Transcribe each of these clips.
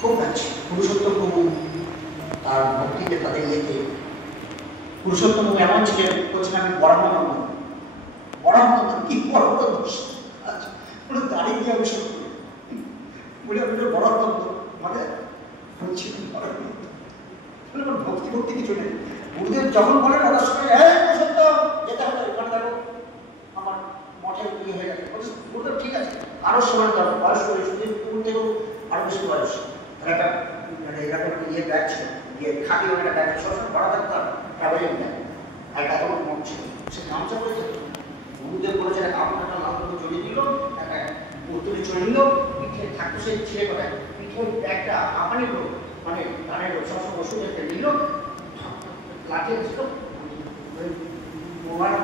খুব লাগছে পুরুষোত্তম প্রভু তার ভক্তিতে তাদের ইয়েতে পুরুষোত্তম প্রভু এমন ছিলেন বলছেন আমি বরাহনন্দ কি বরাহনন্দ আচ্ছা পুরো দাঁড়িয়ে দিয়ে অভিষেক করি বলে আমি বরাহনন্দ মানে বলছিলেন বরাহনন্দ বলে আমার ভক্তি কিছু নেই গুরুদেব যখন বলেন ওনার সঙ্গে হ্যাঁ পুরুষোত্তম যেতে হবে ওখানে দেখো আমার মঠের বিয়ে হয়ে গেছে গুরুদেব ঠিক আছে আরো সময় দরকার বয়স করে শুধু পুরো থেকেও আরো বেশি বয়স একটা মানে এরকম ইয়ে ব্যাগ ছিল ইয়ে খাটি একটা ব্যাগ সবসময় বড় থাকতাম ট্রাভেলিং ব্যাগ একটা তখন মন ছিল সে গামছা পরে যেত গুরুদেব বলেছে কাপড়টা লাল করে জড়িয়ে দিল একটা উত্তরে চলে নিল পিঠে থাকতো সেই ছেলে কোথায় পিঠে ব্যাগটা আমারই লোক মানে গানের লোক সবসময় ওষুধ একটা নিল লাঠি ছিল মোবাইল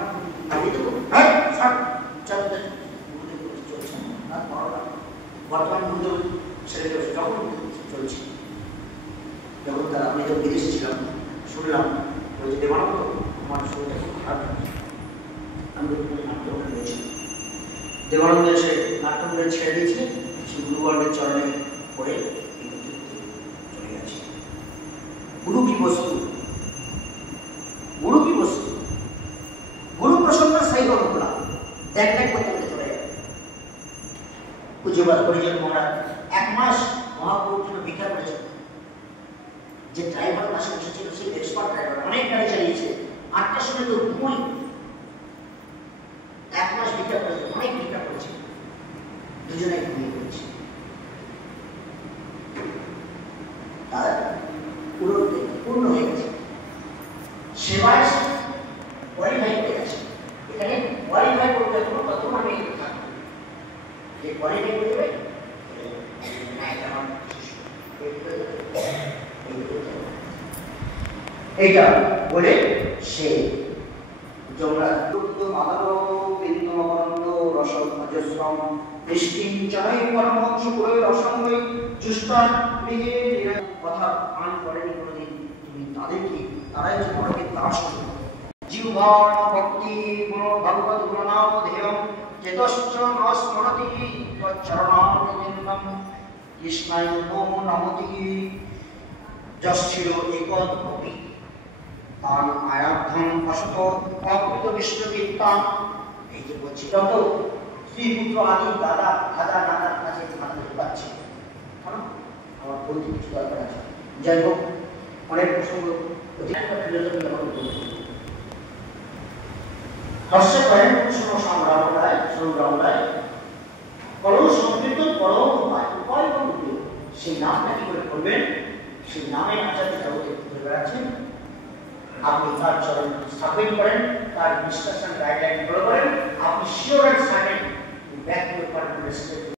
আগে তো হ্যাঁ সব চলতে গুরুদেব চলছে আর বড়রা বর্তমান গুরুদেব ছেড়ে দেবে যখন চলছে যখন তারা আমি যখন বিদেশে ছিলাম শুনলাম ওই যে দেবানন্দ আমার শরীরটা খুব খারাপ আমি নাট্যগ্রহণ নিয়েছি দেবানন্দ এসে নাট্যগ্রহণ ছেড়ে দিয়েছে সে গুরুবর্গের চরণে পড়ে চলে গেছে গুরু কি বস্তু গুরু প্রসন্ন সেই গল্পলা দেখ করতে চলে যায় পুজোবার পরিজন মহারাজ 1 মাস মহাপ্রভুর জন্য ভিক্ষা করেছে যে ড্রাইভার পাশে বসেছিল সেই এক্সপার্ট ড্রাইভার অনেক গাড়ি চালিয়েছে 8টার সময় তো ঘুমোই 1 মাস ভিক্ষা করেছে অনেক ভিক্ষা করেছে দুজনে ঘুমিয়ে পড়েছে তার পূর্ণ হয়ে গেছে সেবায় কোয়ালিফাই হয়ে গেছে এখানে কোয়ালিফাই করতে হবে তখন আমি থাকবো যে কোয়ালিফাই করে দেবে এইটা বলে সে যমরা দুগ্ধ মাধব বিন্দুমানন্দ রসম অজস্রম নিষ্কিঞ্চয় পরমহংস পুরো রসঙ্গই চুষ্টান গৃহে কথা পান করেনি কোনোদিন তুমি তাদেরকে তারাই যে মনকে দাস জীবন ভক্তি গুণ ভগবত গুণনাম ধ্যেয়ম চেতশ্চ ন স্মরতি তচ্চরণারবিন্দম কৃষ্ণায় নমো নমতি যশ্চির একদপি তান আয়ার্থম অসত অকৃত বিষ্ণুবিত্তান এই যে বলছি যত শ্রীপুত্র আদি দাদা দাদার কাছে মাথা ঢুকাচ্ছে কারণ আমার বলতে কিছু দরকার আছে যাই হোক অনেক প্রসঙ্গ হর্ষে করেন সংগ্রাম রায় করো সংকীর্তন করো উপায় সেই নামটা কি করে করবেন সেই নামে আচার্য জগতে ঘুরে বেড়াচ্ছেন আপনি তার চরণ স্থাপন করেন তার ডিসকাশন গাইডলাইন ফলো করেন আপনি sure and certain back to পারেন